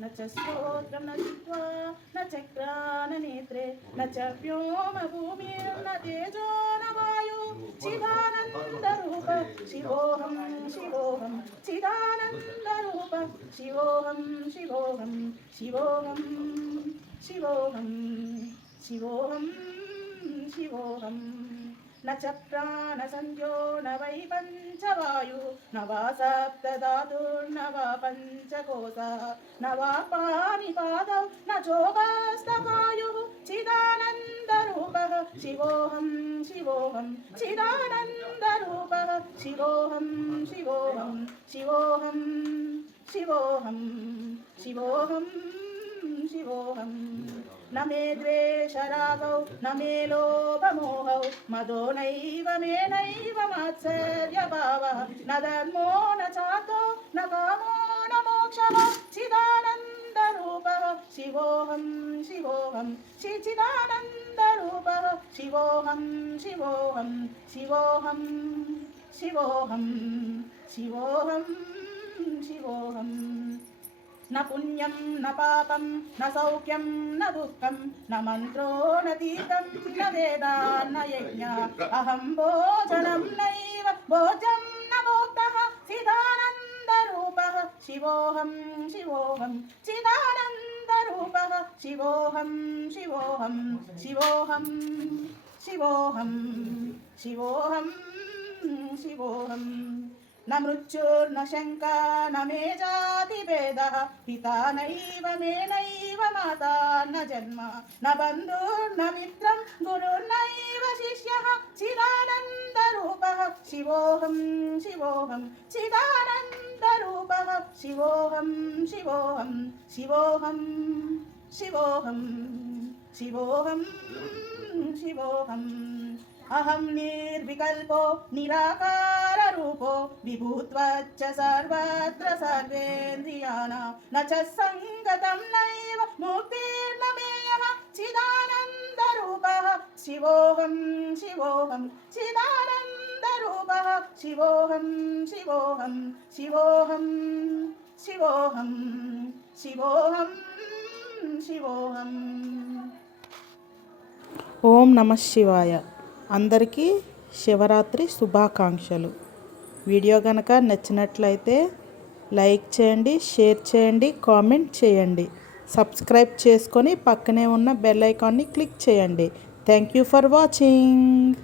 न च श्रोत्रं न जिह्वा न चक्राननेत्रे न च व्योमभूमिर्न तेजो न वायु चिदानन्दरूप शिवोऽहं शिवोऽहं चिदानन्दरूप शिवोऽहं शिवोऽहं शिवोऽहं शिवोऽहं शिवोऽहं शिवोऽहं न च प्राणसंज्ञो न वै पञ्चवायु न वा सप्तधातुर्न वा पञ्चकोशः न वा पाणिपादौ न चोगस्तकायुः चिदानन्दरूपः शिवोऽहं शिवोऽहं चिदानन्दरूपः शिवोऽहं शिवोऽहं शिवोऽहं शिवोऽहं शिवोऽहं शिवोऽहं न मे द्वेषरागौ न मे लोभमोहौ मदो नैव मे नैव मात्सर्यभावः न धर्मो न चार्थो न कामो न मोक्षः चिदानन्दरूपः शिवोऽहं शिवोऽहं चिदानन्दरूपः शिवोऽहं शिवोऽहं शिवोऽहं शिवोऽहं शिवोऽहं शिवोऽहं न पुण्यं न पापं न सौख्यं न दुःखं न मन्त्रो न तीर्थं न वेदा न यज्ञः अहं भोजनं नैव भोजं न भोक्तः चिदानन्दरूपः शिवोऽहं शिवोऽहं चिदानन्दरूपः शिवोऽहं शिवोऽहं शिवोऽहं शिवोऽहं शिवोऽहं शिवोऽहं न मृत्युर्न शङ्का न मे जातिभेदः पिता नैव मे नैव माता न जन्म न बन्धुर्न मित्रं गुरुर्नैव शिष्यः चिदानन्दरूपः शिवोऽहं शिवोऽहं चिदानन्दरूपः शिवोऽहं शिवोऽहं शिवोऽहं शिवोऽहं शिवोऽहं शिवोऽहं अहं निर्विकल्पो निराकाररूपो विभूत्वच्च सर्वत्र सर्वेन्द्रियाणां न च सङ्गतं नैव मुक्तिर्न मेयः चिदानन्दरूपः शिवोऽहं शिवोऽहं चिदानन्दरूपः शिवोऽहं शिवोऽहं शिवोऽहं शिवोऽहं शिवोऽहं शिवोऽहं ఓం నమ శివాయ. అందరికీ శివరాత్రి శుభాకాంక్షలు. వీడియో కనుక నచ్చినట్లయితే లైక్ చేయండి, షేర్ చేయండి, కామెంట్ చేయండి. సబ్స్క్రైబ్ చేసుకొని పక్కనే ఉన్న బెల్ ఐకాన్ని క్లిక్ చేయండి. Thank you for watching.